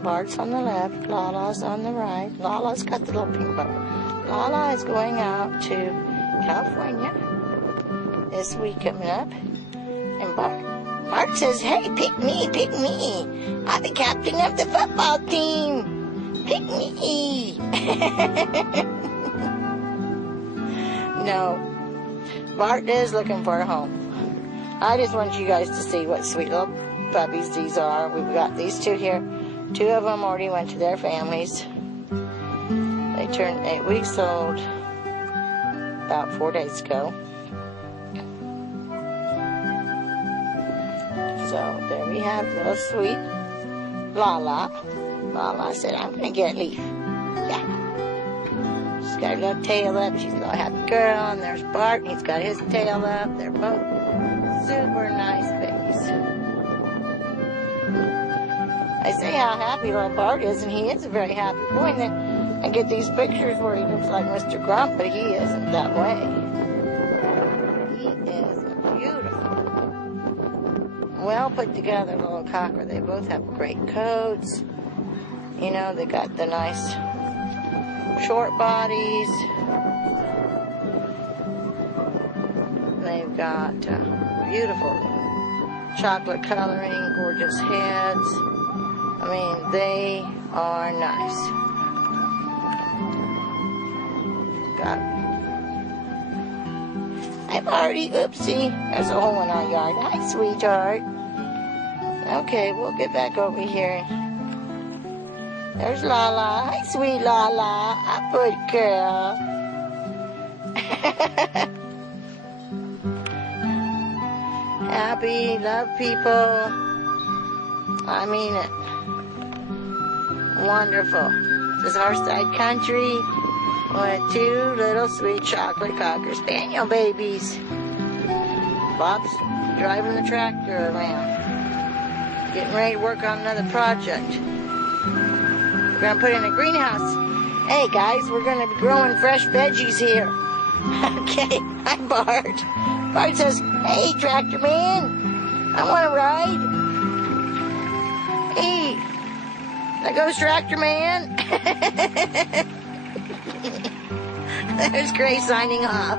and Bart's on the left. Lala's on the right. Lala's got the little pink bow. Lala is going out to California this week coming up. And Bart says, hey, pick me. I'm the captain of the football team. Pick me. No, Bart is looking for a home. I just want you guys to see what sweet little puppies these are. We've got these two here. 2 of them already went to their families. They turned 8 weeks old about 4 days ago. So there we have little sweet Lala. Lala said, I'm going to get Leaf. Yeah. She's got her little tail up. She's a little happy girl. And there's Bart. He's got his tail up. They're both super nice babies. I say how happy little Bart is, and he is a very happy boy. And then I get these pictures where he looks like Mr. Grump, but he isn't that way. He is beautiful, well put together little cocker. They both have great coats. You know, they got the nice short bodies. They've got beautiful chocolate coloring, gorgeous heads. I mean, they are nice. I've already, oopsie, there's a hole in our yard. Hi, sweetheart. Okay, we'll get back over here. There's Lala. Hi, sweet Lala. A good girl. Happy, love people. I mean it. Wonderful. This is Hearthside country with 2 little sweet Chocolate-Cocker-Spaniel babies. Bob's driving the tractor around, getting ready to work on another project. We're going to put in a greenhouse. Hey guys, we're going to be growing fresh veggies here. Okay, hi Bart. Bart says, hey tractor man, I want to ride. Hey, there goes tractor man. There's Gray signing off.